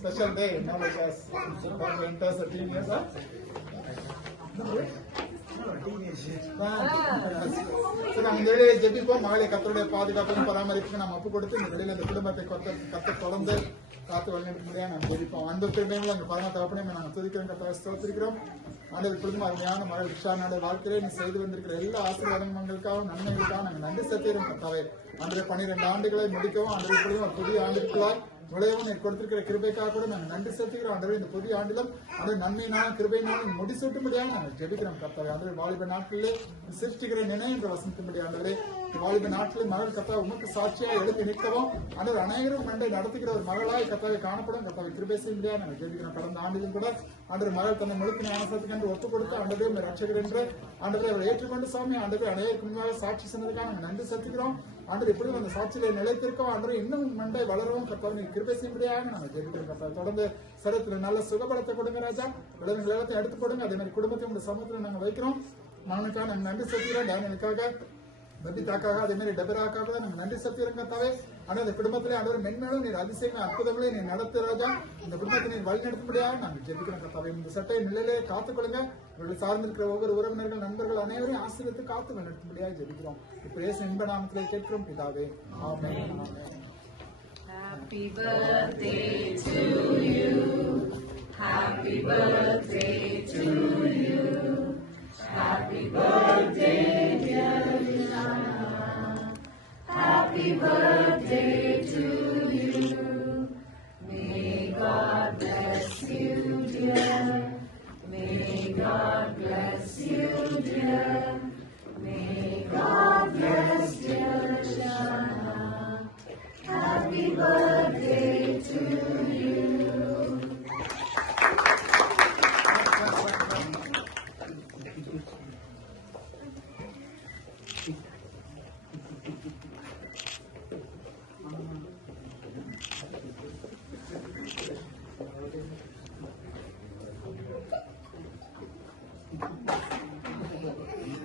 special day. Now let us enter the team. Yes, sir. நாங்கள் ஜெபிப்போம். மகளை கத்தருடைய பாதுகாப்பையும் பராமரிப்புக்கு நாம் ஒப்பு கொடுத்து இந்த வெளியில இந்த குடும்பத்தை கத்த தொடர்ந்து காத்து வழிநடத்த முடியாது நாம் ஜெபிப்போம். அன்பு பெருமைகளை எங்கள் பரம தகப்பனே நாங்கள் துதிக்கிறோம், கத்தாவை ஸ்தோத்திரிக்கிறோம். ஆண்டவர் குடும்பம் அருமையான மகள் ரிஷானுடைய வாழ்க்கையிலே நீ செய்து வந்திருக்கிற எல்லா ஆசீர்வாதங்களுக்காகவும் நன்மைகளுக்காக நாங்கள் நன்றி செலுத்துகிறோம் கத்தாவே. அன்றைய 12 ஆண்டுகளை முடிக்கவும் அன்றைய பொழுதும் ஒரு புதிய ஆண்டுகளால் நுழையவும் நீ கொடுத்திருக்கிற கிருபைக்காக கூட நாங்கள் நன்றி செலுத்துகிறோம். ஆண்டவரே இந்த புதிய ஆண்டிலும் அந்த நன்மையினாலும் கிருபையினாலும் முடிசூட்டும்படியாக நாங்கள் ஜெபிக்கிறோம் கர்த்தாவே. ஆண்டவரே வாலிப நாட்களிலே சிருஷ்டிக்கிற நினை என்று வசந்திக்கும்படி ஆண்டவரே வாலிப நாட்களில் மகள் கர்த்தாவை உமக்கு சாட்சியாக எழுப்பி நிற்கவும் ஆண்டவர் அனைவரும் மண்டை நடத்துகிற ஒரு மகளாய் கர்த்தாவை காணப்படும் கர்த்தாவை கிருபை செய்யும்படியாக நாங்கள் ஜெபிக்கிறோம். கடந்த ஆண்டிலும் கூட ஆண்டவர் மகள் தன்னை முழுக்க ஞானசத்துக்கு என்று ஒப்புக் கொடுத்து ஆண்டவரே உங்களை ரட்சகர் என்று ஆண்டவரை அவர் ஏற்றுக்கொண்டு சாமி ஆண்டவரை அனைவருக்கு முன்பாக சாட்சி சொன்னதுக்காக நாங்கள் நன்றி செலுத்துகிறோம். ஆண்டவர் இப்படி அந்த சாட்சியில நிலைத்திருக்கோம். ஆண்டவர் இன்னும் மண்டை வளரவும் கர்த்தாவை கிருபை செய்யும்படியாக நாங்கள் ஜெபிக்கிறோம் கர்த்தாவை. தொடர்ந்து சரத்துல நல்ல சுகபலத்தை கொடுங்க ராஜா. விளைவுகள் எல்லாத்தையும் எடுத்து போடுங்க. அதே மாதிரி குடும்பத்தை உங்க சமூகத்தில் நாங்கள் வைக்கிறோம். மகனுக்காக நாங்கள் நன்றி செலுத்துகிறோம். டேனியலுக்காக பபிதாக்காக அதே மாதிரி டெபராக்காக தான் நாங்கள் நன்றி செலுத்துகிறோம் கர்த்தாவே. ஆனால் இந்த குடும்பத்திலே ஆண்டவர் மென்மேலும் நீர் அதிசயமே அற்புதங்களே நீ நடத்து ராஜா. இந்த குடும்பத்தை நீர் வழி நடத்தும்படியாக நாங்கள் ஜெபிக்கிறோம் கர்த்தாவே. இந்த சட்டையை நிலையிலே காத்துக்கொள்ளுங்க. இவர்களை சார்ந்திருக்கிற ஒவ்வொரு உறவினர்கள் நண்பர்கள் அனைவரையும் ஆசீர்வதித்து காத்து வழி நடத்தும்படியாக ஜெபிக்கிறோம். இப்ப இயேசு இன்ப நாமத்திலே கேட்கிறோம் பிதாவே. ஆமென். Happy birthday to you. Happy birthday to you. Happy birthday, dear Rishana. Happy birthday to you. May God bless you, dear. May God bless you, dear. May God bless dear Rishana. Happy birthday to you.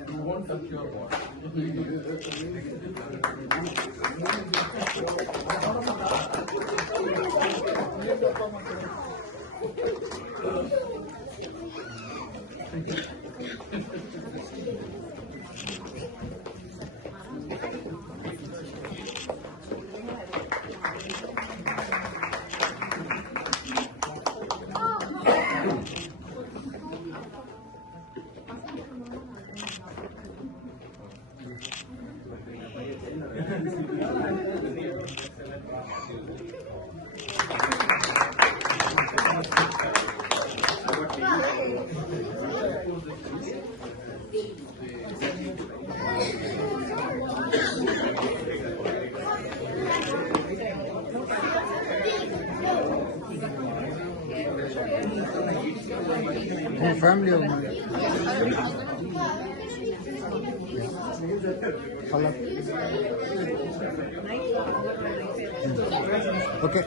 You won't touch your water. Family of mine. Okay.